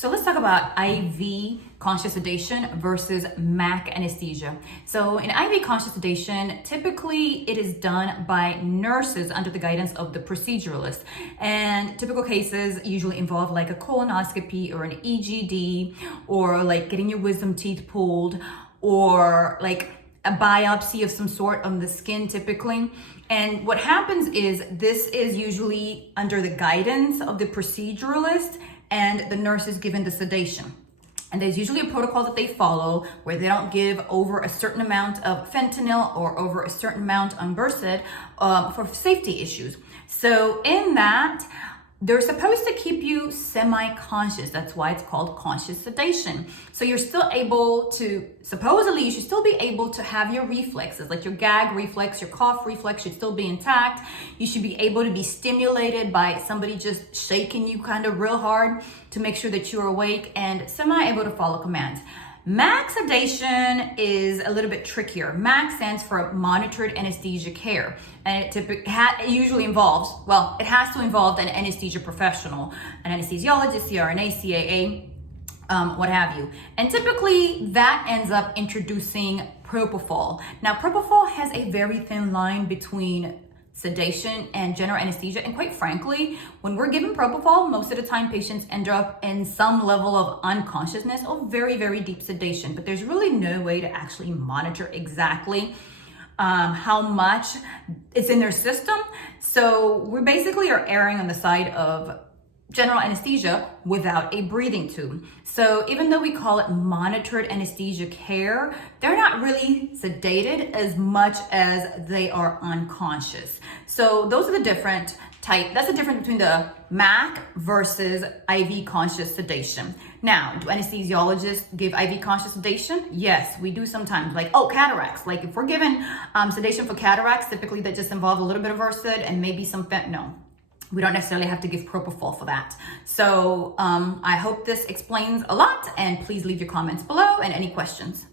So let's talk about IV conscious sedation versus MAC anesthesia. So in IV conscious sedation, typically it is done by nurses under the guidance of the proceduralist. And typical cases usually involve like a colonoscopy or an EGD, or like getting your wisdom teeth pulled, or like a biopsy of some sort on the skin typically. And what happens is this is usually under the guidance of the proceduralist, and the nurse is given the sedation. And there's usually a protocol that they follow where they don't give over a certain amount of fentanyl or over a certain amount on Versed for safety issues. So in that, they're supposed to keep you semi-conscious. That's why it's called conscious sedation. So you're still able to, supposedly you should still be able to have your reflexes, like your gag reflex, your cough reflex should still be intact. You should be able to be stimulated by somebody just shaking you kind of real hard to make sure that you're awake and semi-able to follow commands. MAC sedation is a little bit trickier. MAC stands for monitored anesthesia care, and it usually involves, well, it has to involve an anesthesia professional, an anesthesiologist, CRNA, CAA, what have you. And typically that ends up introducing propofol. Now, propofol has a very thin line between sedation and general anesthesia, and quite frankly, when we're given propofol, most of the time patients end up in some level of unconsciousness or very, very deep sedation, but there's really no way to actually monitor exactly how much it's in their system. So we basically are erring on the side of general anesthesia without a breathing tube. So even though we call it monitored anesthesia care, they're not really sedated as much as they are unconscious. So those are the different that's the difference between the MAC versus IV conscious sedation. Now, do anesthesiologists give IV conscious sedation? Yes, we do sometimes. Like, cataracts. Like if we're given sedation for cataracts, typically that just involves a little bit of Versed and maybe some fentanyl. We don't necessarily have to give propofol for that. So I hope this explains a lot, and please leave your comments below and any questions.